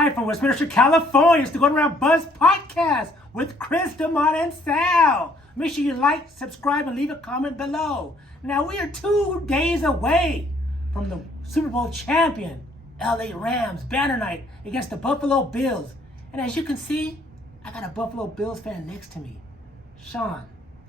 Live from Westminster, California. It's the Going Around Buzz podcast with Chris, Damon, and Sal. Make sure you like, subscribe, and leave a comment below. Now, we are 2 days away from the Super Bowl champion, Bills&Rams, banner night against the Buffalo Bills. And as you can see, I got a Buffalo Bills fan next to me. Sean,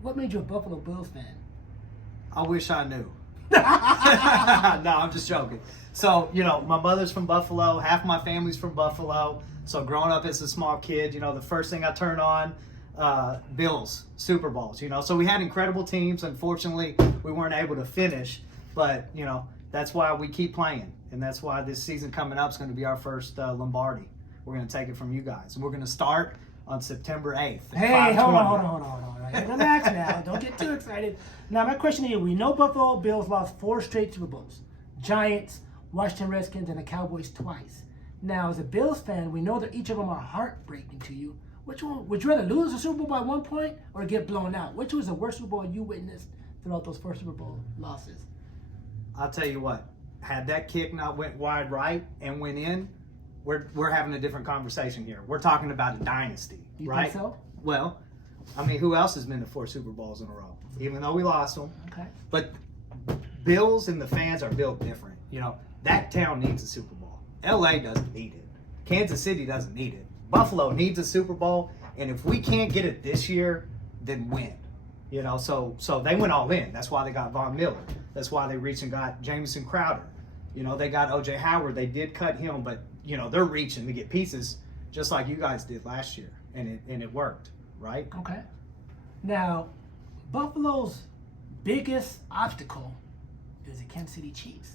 what made you a Buffalo Bills fan? I wish I knew. No, I'm just joking. So, my mother's from Buffalo. Half my family's from Buffalo. So growing up as a small kid, the first thing I turned on, Bills, Super Bowls, So we had incredible teams. Unfortunately, we weren't able to finish. But, that's why we keep playing. And that's why this season coming up is going to be our first Lombardi. We're going to take it from you guys. And we're going to start on September 8th. Hey, hold on. Relax now. Don't get too excited. Now, my question to you, we know Buffalo Bills lost 4 straight Super Bowls. Giants, Washington Redskins, and the Cowboys twice. Now, as a Bills fan, we know that each of them are heartbreaking to you. Which one, would you rather lose a Super Bowl by 1 point or get blown out? Which was the worst Super Bowl you witnessed throughout those 4 Super Bowl losses? I'll tell you what, had that kick not went wide right and went in, we're having a different conversation here. We're talking about a dynasty, You right? think so? Well, who else has been to 4 Super Bowls in a row? Even though we lost them. Okay. But Bills and the fans are built different. That town needs a Super Bowl. LA doesn't need it. Kansas City doesn't need it. Buffalo needs a Super Bowl. And if we can't get it this year, then win. So they went all in. That's why they got Von Miller. That's why they reached and got Jamison Crowder. They got O.J. Howard. They did cut him, but, they're reaching to get pieces just like you guys did last year. And it worked, right? Okay. Now, Buffalo's biggest obstacle is the Kansas City Chiefs.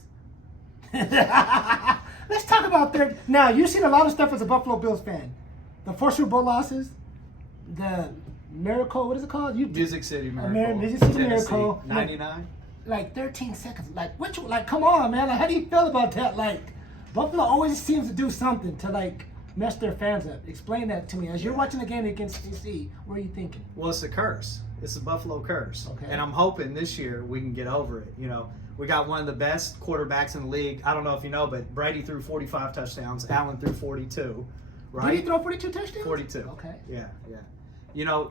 Let's talk about their... Now, you've seen a lot of stuff as a Buffalo Bills fan. The 4 Super Bowl losses, the miracle, what is it called? Music City Miracle. Music City Tennessee, Miracle. 99. Like 13 seconds. Come on, man. How do you feel about that? Buffalo always seems to do something to, mess their fans up. Explain that to me. As you're watching the game against DC, what are you thinking? Well, it's a curse. It's a Buffalo curse. Okay. And I'm hoping this year we can get over it. We got one of the best quarterbacks in the league. I don't know if you know, but Brady threw 45 touchdowns. Allen threw 42. Right? Did he throw 42 touchdowns? 42. Okay. Yeah.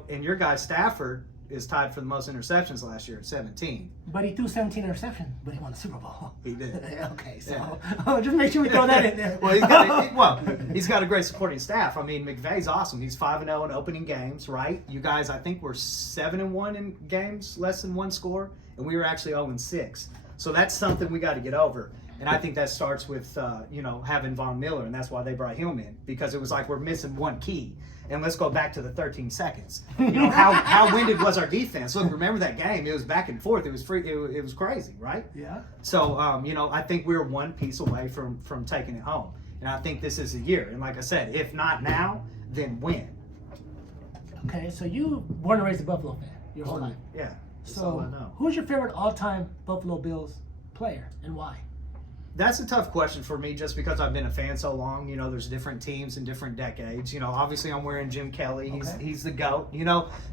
And your guy Stafford is tied for the most interceptions last year at 17. But he threw 17 interceptions, but he won the Super Bowl. He did. Okay, so just make sure we throw that in there. Well, he's got a great supporting staff. McVay's awesome. He's 5-0 in opening games, right? You guys, I think, were 7-1 in games, less than 1 score, and we were actually 0-6. So that's something we got to get over. And I think that starts with, having Von Miller, and that's why they brought him in, because it was like we're missing one key. And let's go back to the 13 seconds. How winded was our defense? Look, remember that game? It was back and forth. It was it was crazy, right? Yeah. So, I think we're one piece away from taking it home. And I think this is the year. And like I said, if not now, then when? Okay, so you born and raised a Buffalo fan your whole life. Yeah. That's So all I know. who's your favorite all-time Buffalo Bills player and why? That's a tough question for me just because I've been a fan so long. There's different teams in different decades. Obviously I'm wearing Jim Kelly. He's the GOAT.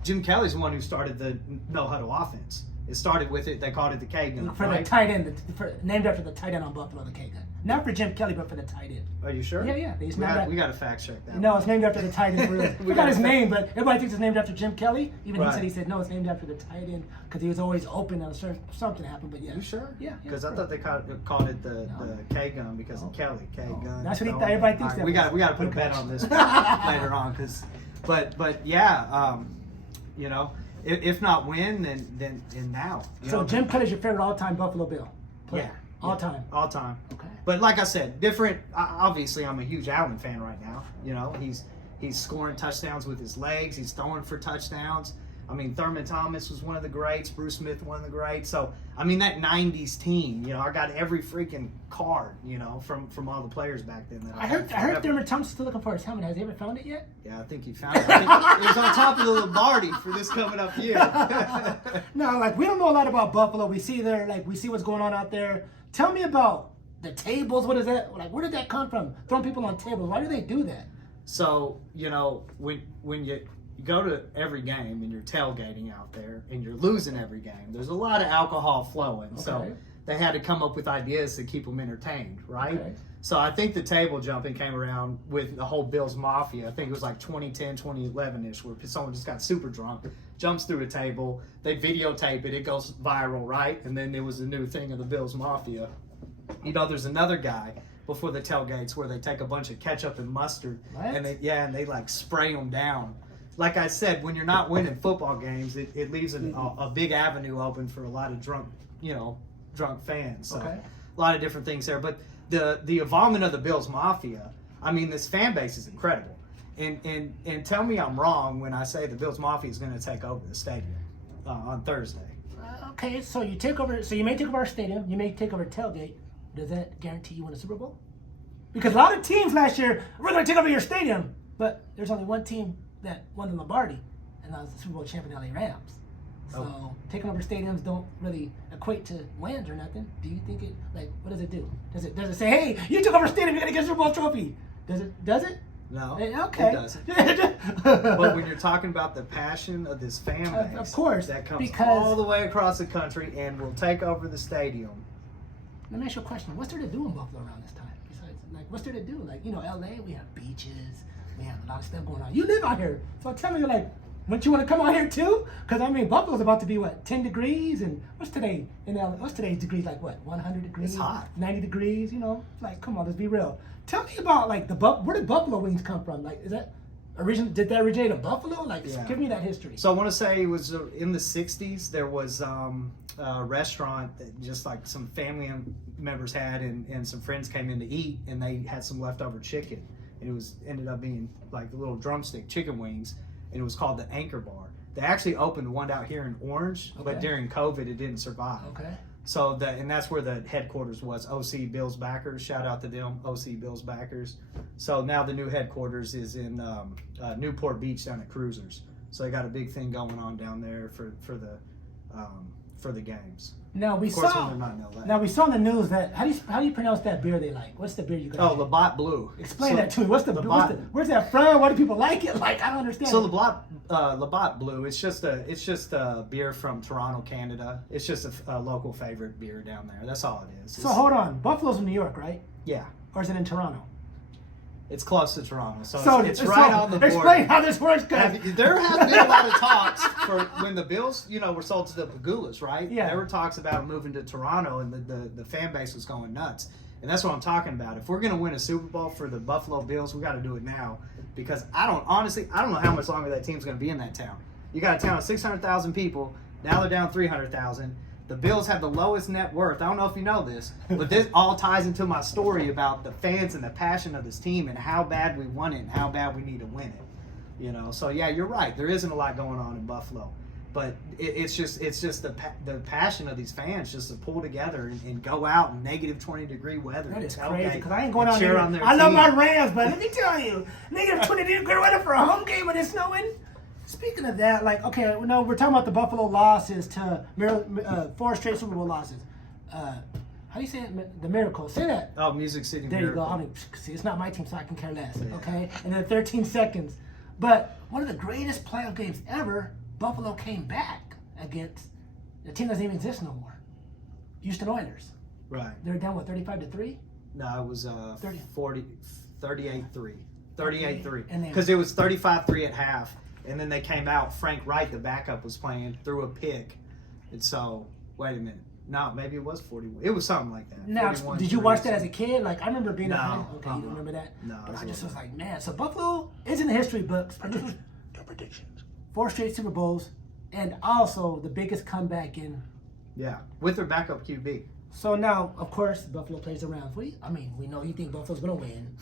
Jim Kelly's the one who started the no-huddle offense. It started with it. They called it the K-gun. For the tight end, named after the tight end on Buffalo, the K-gun. Not for Jim Kelly, but for the tight end. Are you sure? Yeah. We got to fact check that. No, it's named after the tight end. I forgot his name, but everybody thinks it's named after Jim Kelly. Even he said no, it's named after the tight end because he was always open and something happened. But yeah. You sure? Yeah. Because I thought they called it the K-gun because of Kelly. K-gun. That's what everybody thinks. Right, we got to put a bet on this later on but yeah, if not when, then now. So Jim Kelly's your favorite all-time Buffalo Bill player? Yeah. All time. All time. Okay. But like I said, different. Obviously, I'm a huge Allen fan right now. He's scoring touchdowns with his legs. He's throwing for touchdowns. Thurman Thomas was one of the greats. Bruce Smith, one of the greats. So, that 90s team, I got every freaking card, from all the players back then. That I heard Thurman Thomas is still looking for his helmet. Has he ever found it yet? Yeah, I think he found it. I think it was on top of the Lombardi for this coming up year. No, we don't know a lot about Buffalo. We see we see what's going on out there. Tell me about the tables. What is that? Where did that come from? Throwing people on tables. Why do they do that? So, when you go to every game and you're tailgating out there and you're losing every game, there's a lot of alcohol flowing. Okay. So they had to come up with ideas to keep them entertained, right? Okay. So I think the table jumping came around with the whole Bills Mafia. I think it was like 2010, 2011-ish, where someone just got super drunk, jumps through a table, they videotape it, it goes viral, right? And then there was a new thing of the Bills Mafia. You know, there's another guy before the tailgates where they take a bunch of ketchup and mustard, and they like spray them down. Like I said, when you're not winning football games, it leaves a big avenue open for a lot of drunk fans. So a lot of different things there. But the involvement of the Bills Mafia, I mean, this fan base is incredible. And tell me I'm wrong when I say the Bills Mafia is going to take over the stadium on Thursday. Okay, so you take over. So you may take over our stadium. You may take over tailgate. Does that guarantee you win a Super Bowl? Because a lot of teams last year, we're going to take over your stadium, but there's only one team that won the Lombardi, and that was the Super Bowl champion LA Rams. So taking over stadiums don't really equate to wins or nothing. Do you think it, like, what does it do? Does it say, hey, you took over stadium, you're going to get a Super Bowl trophy? Does it? No, okay. It doesn't. But when you're talking about the passion of this fan base, of course, that comes all the way across the country and will take over the stadium. Let me ask you a question. What's there to do in Buffalo around this time? Besides, like, what's there to do? Like, you know, LA, we have beaches, we have a lot of stuff going on. You live out here, so tell me, like, don't you want to come out here too? Because I mean, Buffalo's about to be what, 10 degrees, and what's today in LA? What's today's degrees? Like what, 100 degrees? It's hot. 90 degrees. You know, like, come on, let's be real. Tell me about like where did buffalo wings come from? Like, is that did that originate in Buffalo? Like, give me that history. So I want to say it was in the 60s. There was a restaurant that just like some family members had, and some friends came in to eat, and they had some leftover chicken, and it ended up being like the little drumstick chicken wings, and it was called the Anchor Bar. They actually opened one out here in Orange, but during COVID it didn't survive. Okay. So and that's where the headquarters was. OC Bills Backers, shout out to them, OC Bills Backers. So now the new headquarters is in Newport Beach down at Cruisers. So they got a big thing going on down there for the games. Now we saw. Now we saw in the news that how do you pronounce that beer they like? What's the beer you got? Oh, Labatt Blue. Explain that to me. Where's that from? Why do people like it? Like, I don't understand. So Labatt Blue, it's just a beer from Toronto, Canada. It's just a local favorite beer down there. That's all it is. So hold on, Buffalo's in New York, right? Yeah. Or is it in Toronto? It's close to Toronto, so it's right on the border. Explain how this works, guys. There have been a lot of talks for when the Bills, were sold to the Pagulas, right? Yeah. There were talks about moving to Toronto, and the fan base was going nuts. And that's what I'm talking about. If we're going to win a Super Bowl for the Buffalo Bills, we got to do it now, because I don't know how much longer that team's going to be in that town. You got a town of 600,000 people. Now they're down 300,000. The Bills have the lowest net worth. I don't know if you know this, but this all ties into my story about the fans and the passion of this team and how bad we want it and how bad we need to win it. So yeah, you're right. There isn't a lot going on in Buffalo, but it's just the passion of these fans just to pull together and go out in negative 20-degree weather. That is crazy, because I ain't going out there. I love my Rams, but let me tell you, negative 20-degree weather for a home game when it's snowing. Speaking of that, like, okay, no, we're talking about the Buffalo losses to 4 straight Super Bowl losses. How do you say it? The Miracle. Say that. Oh, Music City There Miracle. You go. I mean, see, it's not my team, so I can care less. Yeah. Okay? And then 13 seconds. But one of the greatest playoff games ever, Buffalo came back against the team that doesn't even exist no more. Houston Oilers. Right. They're down, what, 35-3? No, it was 38-3. 38-3. And because it was 35-3 at half. And then they came out. Frank Wright, the backup, was playing, threw a pick. And so, wait a minute. No, maybe it was 41. It was something like that. Now, did you watch that as a kid? Like, I remember being no, at home. Okay, you don't remember that? No. But I just was like, man. So Buffalo is in the history books. Their predictions. 4 straight Super Bowls, and also the biggest comeback in. Yeah, with their backup QB. So now, of course, Buffalo plays the Rams. We know you think Buffalo's going to win.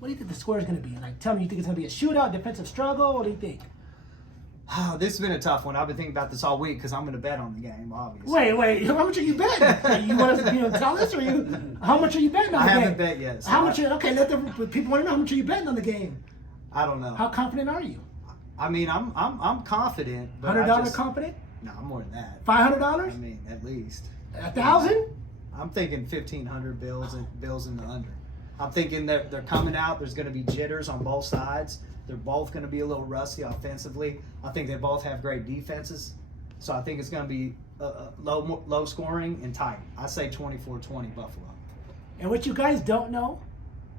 What do you think the score is going to be? Like, tell me, you think it's going to be a shootout, defensive struggle? What do you think? This has been a tough one. I've been thinking about this all week because I'm going to bet on the game, obviously. Wait. How much are you betting? You want us to tell us? How much are you betting on the game? I haven't bet yet. So okay, let the people want to know how much are you betting on the game. I don't know. How confident are you? I mean, I'm confident. But $100 confident? No, I'm more than that. $500? I mean, at least. 1,000? I'm thinking 1,500 Bills in the under. I'm thinking that they're coming out. There's going to be jitters on both sides. They're both going to be a little rusty offensively. I think they both have great defenses. So I think it's going to be low scoring and tight. I say 24-20 Buffalo. And what you guys don't know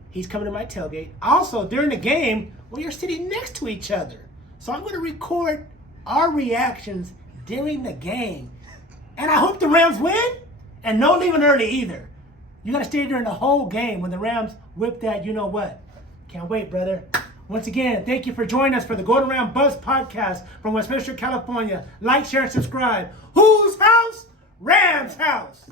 He's coming to my tailgate. Also, during the game, we are sitting next to each other. So I'm going to record our reactions during the game. And I hope the Rams win, and no leaving early either. You got to stay during the whole game when the Rams whip that you-know-what. Can't wait, brother. Once again, thank you for joining us for the Going Around Buzz podcast from Westminster, California. Like, share, and subscribe. Whose house? Rams house.